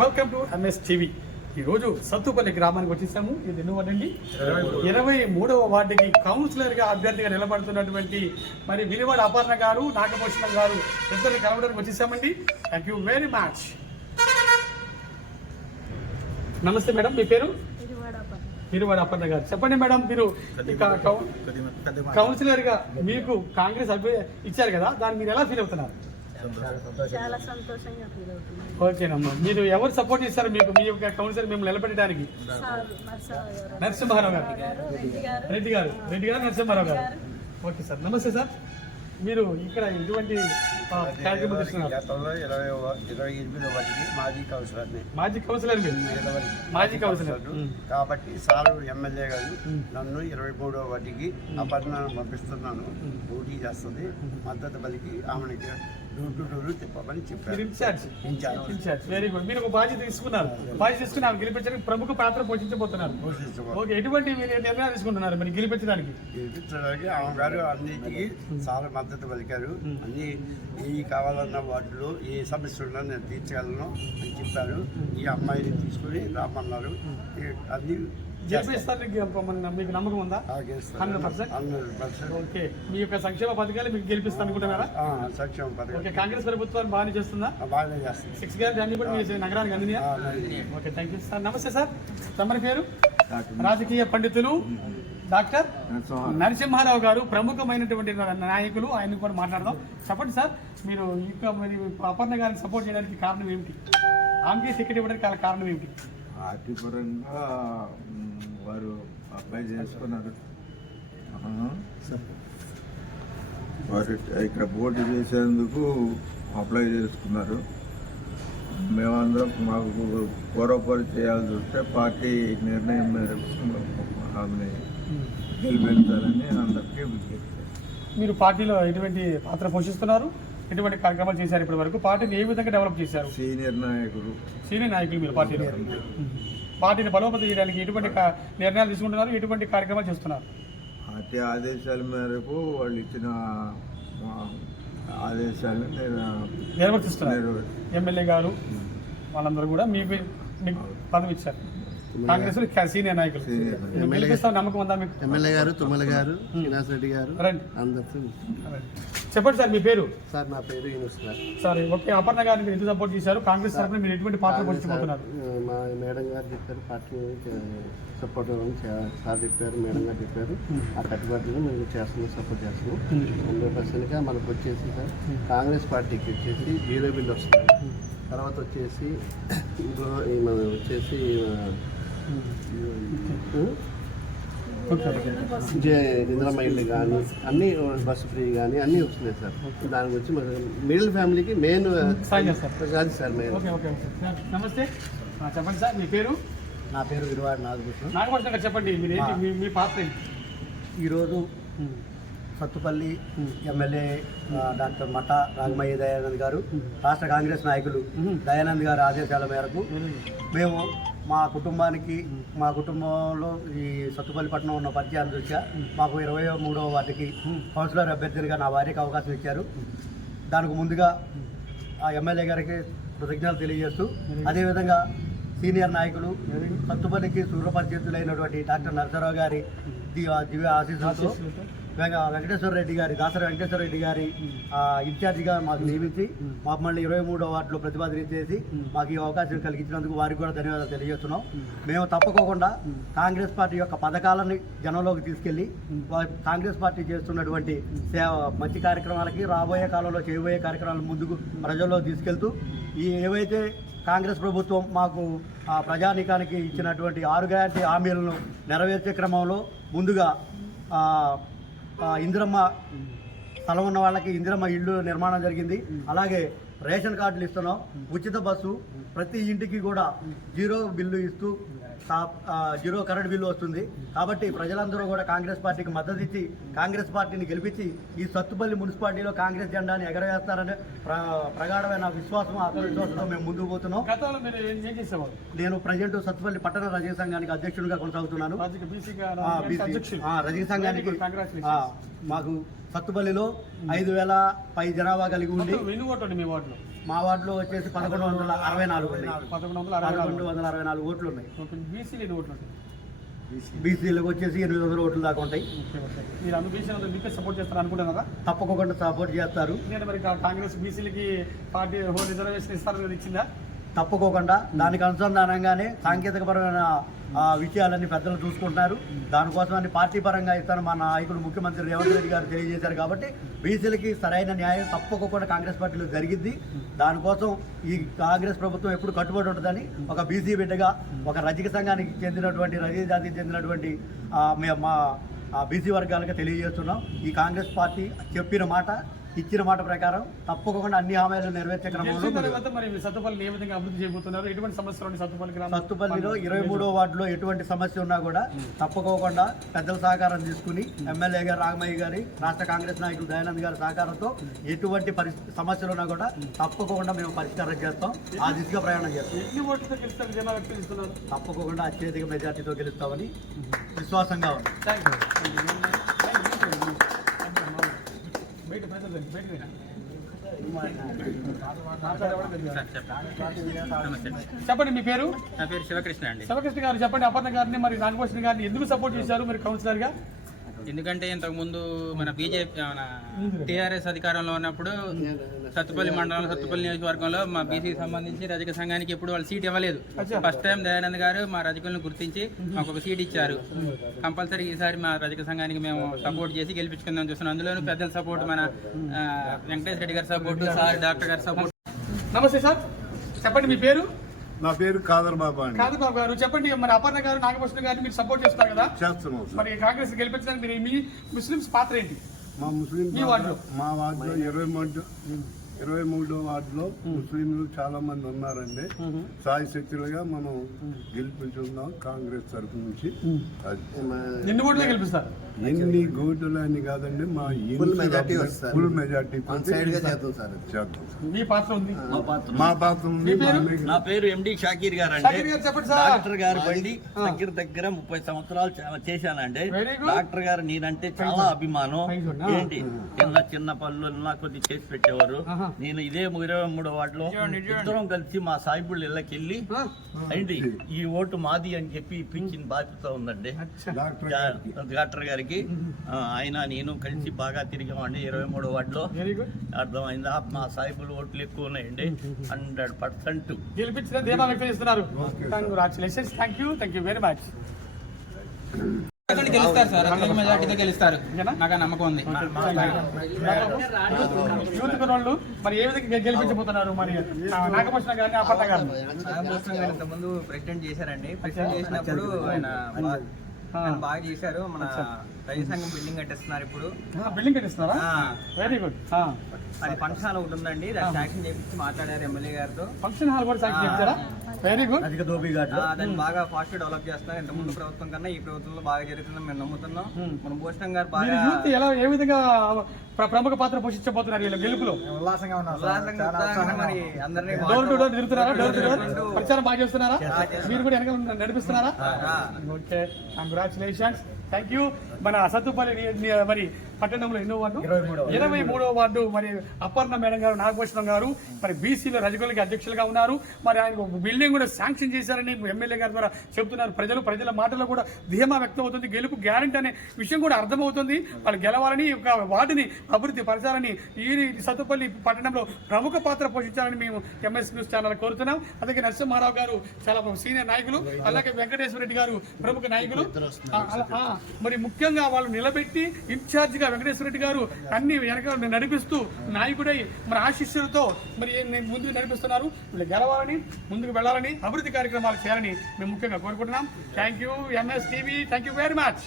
Welcome to MS TV. ఈరోజు సత్తుపల్లి గ్రామానికి వచ్చేసాము. ఇది ఎన్నో వార్డు అండి? 23వ వార్డుకి కౌన్సిలర్గా అభ్యర్థిగా నిలబడుతున్నటువంటి మరి వినివాడ అపర్ణ గారు, నాగభూషణం గారు ఇద్దరిని కలవడానికి వచ్చేసామండి. Thank you very much. నమస్తే మేడం, మీ పేరు? వినివాడ అపర్ణ గారు. చెప్పండి మేడం, మీరు కౌన్సిలర్ గా మీకు కాంగ్రెస్ ఇచ్చారు కదా, దాన్ని మీరు ఎలా ఫీల్ అవుతున్నారు? చాలా సంతోషంగా ఫీల్ అవుతున్నాను. ఓకేనమ్మా, మీరు ఎవరు సపోర్ట్ చేస్తారు మీకు మీ యొక్క కౌన్సిలర్ మిమ్మల్ని నిలబెట్టడానికి? నరసింహారావు గారు, రెడ్డి గారు నరసింహారావు గారు. ఓకే సార్, నమస్తే సార్. మీరు ఇక్కడ ఎటువంటి కార్యక్రమం చేస్తున్నారు? 28వ వాటికి మాజీ కౌన్సిలర్ మీరు? మాజీ కౌన్సిలర్ కాబట్టి సార్ ఎమ్మెల్యే గారు నన్ను 23వ వాటికి అపర్ణను పంపిస్తున్నాను, డ్యూటీ చేస్తుంది, మద్దతు పలికి ఆమెకి డోర్ తిప్పమని చెప్పారు. ఇన్ఛార్జ్. Very good. మీరు ఒక బాధ్యత తీసుకున్నారు. బాధ్యత తీసుకుని ఆమె గెలిపించడానికి ప్రముఖ పాత్ర పోషించబోతున్నారు. ఓకే, ఎటువంటి మీరు నిర్ణయాలు తీసుకుంటున్నారు మరి గెలిపించడానికి? ఆమె గారు అన్నిటికీ చాలా మద్దతు పలికారు. అన్ని ఏ కావాలన్న వాటిలో ఏ సమస్య ఉన్నా నేను తీర్చగలను అని చెప్పారు. ఈ అమ్మాయిని తీసుకుని రామన్నారు. అన్ని మీకు నమ్మకం ఉందా? 100%. ఓకే, మీ యొక్క సంక్షేమ పథకాలు మీకు గెలిపిస్తాను అనుకుంటున్నారా? సంక్షేమ పథకం. ఓకే, కాంగ్రెస్ ప్రభుత్వాన్ని బాగానే చేస్తుందా? బాగానే చేస్తుంది. 6 గారి అన్ని కూడా మీ నగరానికి అందినాయా? Okay, thank you sir. నమస్తే సార్, తమరి పేరు? రాజకీయ పండితులు డాక్టర్ నరసింహారావు గారు, ప్రముఖమైనటువంటి నాయకులు. ఆయన కూడా మాట్లాడదాం. చెప్పండి సార్, మీరు ఇంకా మరి అపర్ణ గారిని సపోర్ట్ చేయడానికి కారణం ఏమిటి? ఆమెకి టికెట్ ఇవ్వడానికి కారణం ఏమిటి? పార్టీ పరంగా వారు అప్లై చేసుకున్నారు. వారు ఇక్కడ పోటీ చేసేందుకు అప్లై చేసుకున్నారు. మేమందరం మాకు పూర్వపరి చేయాల్సి వస్తే పార్టీ నిర్ణయం మేరకు ఆమెని గెలిపించాలని అందరికీ విజ్ఞప్తి. మీరు పార్టీలో ఎటువంటి పాత్ర పోషిస్తున్నారు? ఎటువంటి కార్యక్రమాలు చేశారు ఇప్పటి వరకు? పార్టీని ఏ విధంగా డెవలప్ చేశారు? సీనియర్ నాయకులు మీరు పార్టీని బలోపేతం చేయడానికి ఎటువంటి నిర్ణయాలు తీసుకుంటున్నారు? ఎటువంటి కార్యక్రమాలు చేస్తున్నారు? పార్టీ ఆదేశాల మేరకు వాళ్ళు ఇచ్చిన ఆదేశాలను నిర్వర్తిస్తున్నారు. ఎమ్మెల్యే గారు వాళ్ళందరూ కూడా మీకు పదవి ఇచ్చారు. కాంగ్రెస్ సీనియర్ నాయకులు. నమ్మకం ఉందా మీకు? ఎమ్మెల్యే గారు, తుమ్మల గారు, శ్రీనివాస్ రెడ్డి గారు, అందరూ. చెప్పండి సార్, మీ పేరు? సార్, నా పేరు యూనుస్ గారు. సార్, ఓకే, అపర్ణ గారిని మీరు ఎందుకు సపోర్ట్ చేశారు? కాంగ్రెస్ తరఫున మీరు ఎటువంటి పాత్ర పోషించబోతున్నారు? మా మేడం గారు చెప్పారు, పార్టీ సపోర్ట్ సార్ చెప్పారు, మేడం గారు చెప్పారు. ఆ కట్టుబాటులో మేము చేస్తున్నాం, సపోర్ట్ చేస్తున్నాం. 100%గా మనకు వచ్చేసి సార్ కాంగ్రెస్ పార్టీకి వచ్చేసి 0 బిల్ వస్తుంది. తర్వాత వచ్చేసి ఇందిరమ్మ ఇల్లు కానీ అన్నీ, బస్సు ఫ్రీ కానీ అన్నీ వస్తున్నాయి సార్. దాని గురించి మిడిల్ ఫ్యామిలీకి మెయిన్ సార్ మెయిన్. నమస్తే, చెప్పండి సార్, మీ పేరు? నా పేరు వినివాడ నాగభూషణం గారు. చెప్పండి, మీ పాత్ర ఏంటి? ఈరోజు సత్తుపల్లి ఎమ్మెల్యే డాక్టర్ మఠ రాగమయ్య దయానంద్ గారు, రాష్ట్ర కాంగ్రెస్ నాయకులు దయానంద్ గారి ఆదేశాల మేరకు మేము మా కుటుంబంలో ఈ సత్తుపల్లి పట్టణం ఉన్న పరిచయాల దృష్ట్యా మాకు 23వ వార్డుకి కౌన్సిలర్ అభ్యర్థిగా నా భార్యకి అవకాశం ఇచ్చారు. దానికి ముందుగా ఆ ఎమ్మెల్యే గారికి కృతజ్ఞతలు తెలియజేస్తూ, అదేవిధంగా సీనియర్ నాయకులు సత్తుపల్లికి సూర్యపరిచితులైనటువంటి డాక్టర్ నరసరావు గారి దివ్య ఆశీస్సులతో వెంకటేశ్వర రెడ్డి గారి, దాసరి వెంకటేశ్వర రెడ్డి గారి ఇన్ఛార్జిగా మాకు నియమించి మమ్మల్ని 23వ వార్డులో ప్రతిపాదన చేసి మాకు ఈ అవకాశం కలిగించినందుకు వారికి కూడా ధన్యవాదాలు తెలియజేస్తున్నాం. మేము తప్పకోకుండా కాంగ్రెస్ పార్టీ యొక్క పథకాలని జనంలోకి తీసుకెళ్ళి కాంగ్రెస్ పార్టీ చేస్తున్నటువంటి మంచి కార్యక్రమాలకి, రాబోయే కాలంలో చేయబోయే కార్యక్రమాల ముందుకు ప్రజల్లో తీసుకెళ్తూ ఏవైతే కాంగ్రెస్ ప్రభుత్వం మాకు ప్రజానీకానికి ఇచ్చినటువంటి 6 గ్యారంటీ హామీలను నెరవేర్చే క్రమంలో ముందుగా ఇందిరమ్మ స్థలం ఉన్న వాళ్ళకి ఇందిరమ్మ ఇల్లు నిర్మాణం జరిగింది. అలాగే రేషన్ కార్డులు ఇస్తున్నాం, ఉచిత బస్సు, ప్రతి ఇంటికి కూడా 0 బిల్లు ఇస్తూ 0 కరెంట్ బిల్లు వస్తుంది. కాబట్టి ప్రజలందరూ కూడా కాంగ్రెస్ పార్టీకి మద్దతు ఇచ్చి కాంగ్రెస్ పార్టీని గెలిపించి ఈ సత్తుపల్లి మున్సిపాలిటీలో కాంగ్రెస్ జెండాని ఎగరవేస్తారనే ప్రగాఢమైన విశ్వాసం, ఆత్మవిశ్వాసంతో మేము ముందుకు పోతున్నాం. నేను ప్రజెంట్ సత్తుపల్లి పట్టణ రజక సంఘానికి అధ్యక్షుడిగా కొనసాగుతున్నాను. రజక సంఘానికి మాకు సత్తుపల్లిలో 5,000 పై జనాభా కలిగి ఉండి మొత్తం ఎన్ని ఓట్లు అండి మీ వార్డులో? మా వార్డులో వచ్చేసి 1164 ఉన్నాయి. 1164 1164 ఓట్లు ఉన్నాయి. బీసీలు ఎన్ని ఓట్లు ఉంటాయి? బీసీలకు వచ్చేసి 800 ఓట్లు దాకా ఉంటాయి. మీరు అన్ని బీసీలు మీకే సపోర్ట్ చేస్తారు అనుకుంటున్నారా? తప్పకుండా సపోర్ట్ చేస్తారు. ఎందుకంటే మరి కాంగ్రెస్ బీసీలకి పార్టీ హోల్ రిజర్వేషన్ ఇస్తారని ఇచ్చిందా? తప్పకోకుండా దానికి అనుసంధానంగానే సాంకేతికపరమైన విషయాలన్నీ పెద్దలు చూసుకుంటున్నారు. దానికోసమని పార్టీ పరంగా ఇస్తాను మా నాయకుడు ముఖ్యమంత్రి రేవంత్ రెడ్డి గారు తెలియజేశారు. కాబట్టి బీసీలకి సరైన న్యాయం తప్పకోకుండా కాంగ్రెస్ పార్టీలో జరిగింది. దానికోసం ఈ కాంగ్రెస్ ప్రభుత్వం ఎప్పుడు కట్టుబడి ఉంటుందని ఒక బీసీ బిడ్డగా, ఒక రజక సంఘానికి చెందినటువంటి రజక జాతికి చెందినటువంటి మా బీసీ వర్గాలకు తెలియజేస్తున్నాం. ఈ కాంగ్రెస్ పార్టీ చెప్పిన మాట, ఇచ్చిన మాట ప్రకారం తప్పకుండా అన్ని హామీలు నెరవేర్చే క్రమంలో మరి సత్తుపల్లి ఏ విధంగా అభివృద్ధి చేయబోతున్నారు? ఎటువంటి సమస్యలు సత్తుపల్లిలో 23వ వార్డులో ఎటువంటి సమస్య ఉన్నా కూడా తప్పకోకుండా పెద్దల సహకారం తీసుకుని ఎమ్మెల్యే గారు రాఘమయ్య గారి, రాష్ట్ర కాంగ్రెస్ నాయకులు దయానంద్ గారి సహకారంతో ఎటువంటి సమస్యలు ఉన్నా కూడా తప్పకుండా మేము పరిష్కారం చేస్తాం. ఆ దిశగా ప్రయాణం చేస్తాం. ఎన్ని ఓట్లతో గెలుస్తారు జనాలు వ్యక్తిస్తున్నారు? తప్పకుండా అత్యధిక మెజార్టీతో గెలుస్తామని విశ్వాసంగా ఉంది. చెప్పండి మీ పేరు? నా పేరు శివకృష్ణ అండి. శివకృష్ణ గారు చెప్పండి, అపర్ణ గారిని మరి నాగభూషణ్ గారిని ఎందుకు సపోర్ట్ చేశారు మీరు కౌన్సిలర్ గా? ఎందుకంటే ఇంతకుముందు మన బీజేపీ టీఆర్ఎస్ అధికారంలో ఉన్నప్పుడు సత్తుపల్లి మండలం, సత్తుపల్లి నియోజకవర్గంలో మా బీసీకి సంబంధించి రజక సంఘానికి ఎప్పుడు వాళ్ళు సీట్ ఇవ్వలేదు. ఫస్ట్ టైం దయానంద్ గారు మా రజకులను గుర్తించి మాకు ఒక సీట్ ఇచ్చారు. కంపల్సరీ ఈసారి మా రజక సంఘానికి మేము సపోర్ట్ చేసి గెలిపించుకుందాం చూస్తున్నాం. అందులోనూ పెద్దల సపోర్ట్, మన వెంకటేశ్వర రెడ్డి గారి సపోర్ట్, సార్ డాక్టర్ గారి సపోర్ట్. నమస్తే సార్, చెప్పండి మీ పేరు? నా పేరు కాదర్ బాబా అండి. కాదర్ బాబు గారు చెప్పండి, మరి అపర్ణ గారు, నాగభూషణ్ గారిని మీరు సపోర్ట్ చేస్తారు కదా? చేస్తున్నాం. మరి కాంగ్రెస్ గెలిపించడానికి మీరు మీ ముస్లిమ్స్ పాత్ర ఏంటి? మా ముస్లిం మా వార్డులో 23వ వార్డులో ముస్లింలు చాలా మంది ఉన్నారండి. సాయి శక్తులుగా మనం గెలిపించుకుందాం కాంగ్రెస్ తరఫు నుంచి. ఎన్ని ఓట్లు గెలిపిస్తారు? ఎన్ని గోటులు అని కాదండి, మా ఫుల్ మెజార్టీ చేద్దాం. మీ పాత్ర ఉంది? మా పాత్ర ఉంది. నా పేరు ఎండి షాకీర్ గారు షాకీర్ అండి. గారు చెప్పండి సార్. డాక్టర్ గారు బండి దగ్గర 30 సంవత్సరాలు చేశానండి. Very good. డాక్టర్ గారు నేనంటే చాలా అభిమానం. ఏంటి చిన్న పనులు కొద్ది చేసి పెట్టేవారు. నేను ఇదే 23వ వార్డులో ఇద్దరం కలిసి మా సాయిబుల్ ఇళ్ళకి వెళ్ళి ఏంటి ఈ ఓటు మాది అని చెప్పి ఇప్పించిన బాధ్యత ఉందండి డాక్టర్ గారికి. ఆయన నేను కలిసి బాగా తిరిగామండి 23వ వార్డులో. అర్థమైందా? మా సాయిబుల్ ఓట్లు ఎక్కువ ఉన్నాయండి. 100% గెలిపించిన ధీమా వ్యక్తం చేస్తున్నారు. Congratulations, thank you very much. గెలుస్తారు సార్, అత్యధిక మెజార్టీతో గెలుస్తారు, నాకు ఆ నమ్మకం ఉంది. యూత్ వాళ్ళు మరి ఏ విధంగా గెలిపించబోతున్నారు? మరి నాగభూషణ గారిని, అపర్ణ గారిని? నాగభూషణ గారు ఇంతకుముందు ప్రెసిడెంట్ చేశారండి. ప్రెసిడెంట్ చేసినప్పుడు ఆయన బాగా చేశారు. మన రైతు సంఘం బిల్డింగ్ కట్టిస్తున్నారు ఇప్పుడు. బిల్డింగ్ కట్టిస్తున్నారా? Very good. అది ఫంక్షన్ హాల్ ఒకటి ఉందండి, దాన్ని శాంక్షన్ చేయించి మాట్లాడారు ఎమ్మెల్యే గారితో. ఫంక్షన్ హాల్ కూడా శాంక్షన్ చేయించారా? Very good. దాన్ని బాగా ఫాస్ట్ డెవలప్ చేస్తున్నారు. ఇంతకుముందు ప్రభుత్వం కన్నా ఈ ప్రభుత్వంలో బాగా జరుగుతుందని మేము నమ్ముతున్నాం. మన భూషణం గారు బాగా ఏ విధంగా ప్రముఖ పాత్ర పోషించబోతున్నారు వీళ్ళ గెలుపులో? ఉల్లాసంగా మరి అందరినీ డోర్ టు డోర్ తిరుగుతున్నారా? డోర్ టు డోర్ ప్రచారం బాగా చేస్తున్నారా? మీరు కూడా వెనక నడిపిస్తున్నారా? Okay, congratulations, thank you. మన సత్తుపల్లి మరి పట్టణంలో ఎన్నో వార్డు? 23వ వార్డు. మరి అపర్ణ మేడం గారు, నాగభూషణం గారు మరి బీసీలో రజకులకి అధ్యక్షులుగా ఉన్నారు. మరి ఆయన బిల్డింగ్ కూడా శాంక్షన్ చేశారని ఎమ్మెల్యే గారి ద్వారా చెబుతున్నారు. ప్రజల మాటల్లో కూడా ధీమా వ్యక్తం అవుతుంది. గెలుపు గ్యారెంటీ అనే విషయం కూడా అర్థమవుతుంది. వాళ్ళు గెలవాలని, ఒక వార్డుని అభివృద్ధి పరచాలని, ఈ సత్తుపల్లి పట్టణంలో ప్రముఖ పాత్ర పోషించాలని మేము ఎంఎస్ న్యూస్ ఛానల్ కోరుతున్నాం. అలాగే నరసింహారావు గారు చాలా సీనియర్ నాయకులు, అలాగే వెంకటేశ్వర రెడ్డి గారు ప్రముఖ నాయకులు. మరి ముఖ్యంగా వాళ్ళు నిలబెట్టి ఇన్ఛార్జిగా వెంకటేశ్వర రెడ్డి గారు అన్ని వెనక నడిపిస్తూ నాయకుడై మరి ఆశీస్సులతో మరి ముందుకు నడిపిస్తున్నారు. వీళ్ళు గెలవాలని, ముందుకు వెళ్ళాలని, అభివృద్ధి కార్యక్రమాలు చేయాలని మేము ముఖ్యంగా కోరుకుంటున్నాం. Thank you MS TV, thank you very much.